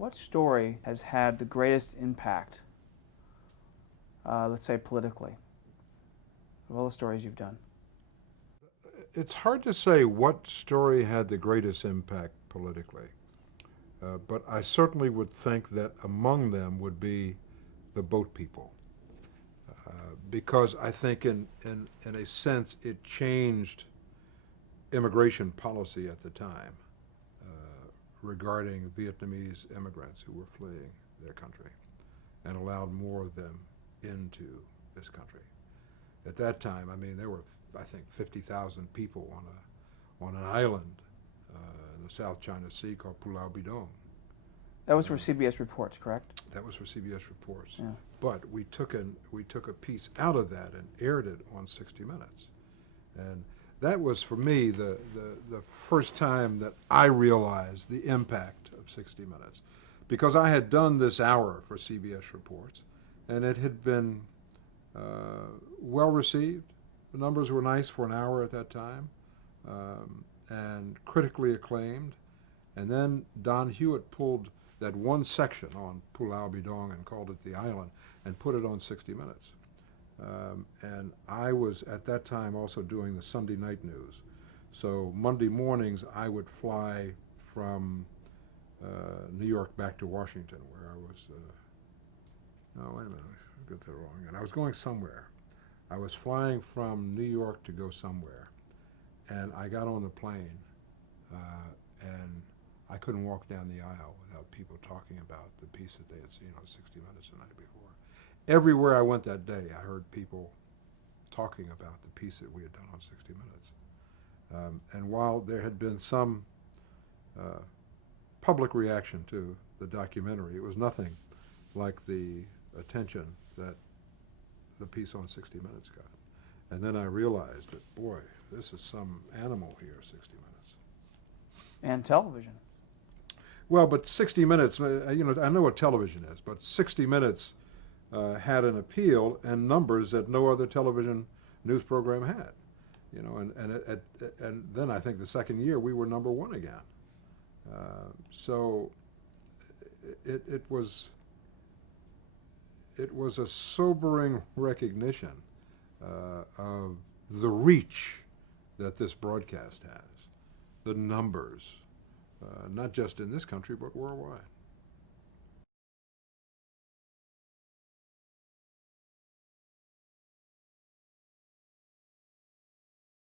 What story has had the greatest impact, let's say politically, of all the stories you've done? It's hard to say what story had the greatest impact politically, but I certainly would think that among them would be the boat people, because I think in a sense it changed immigration policy at the time regarding Vietnamese immigrants who were fleeing their country and allowed more of them into this country. At that time, I mean, there were, I think, 50,000 people on an island in the South China Sea called Pulau Bidong. That was for CBS Reports, correct? That was for CBS Reports. Yeah. But we took a piece out of that and aired it on 60 Minutes. And that was, for me, the first time that I realized the impact of 60 Minutes. Because I had done this hour for CBS Reports, and it had been well received. The numbers were nice for an hour at that time, and critically acclaimed. And then Don Hewitt pulled that one section on Pulau Bidong and called it The Island and put it on 60 Minutes. And I was at that time also doing the Sunday night news. So Monday mornings I would fly from New York back to Washington, where I was, no, wait a minute, I got that wrong. And I was going somewhere. I was flying from New York to go somewhere. And I got on the plane, and I couldn't walk down the aisle without people talking about the piece that they had seen on 60 Minutes the night before. Everywhere I went that day, I heard people talking about the piece that we had done on 60 Minutes. And while there had been some public reaction to the documentary, it was nothing like the attention that the piece on 60 Minutes got. And then I realized that, boy, this is some animal here, 60 Minutes. And television. Well, but 60 Minutes, you know, I know what television is, but 60 Minutes had an appeal and numbers that no other television news program had. You know, and then I think the second year we were #1 again. So it was a sobering recognition of the reach that this broadcast has, the numbers, not just in this country but worldwide.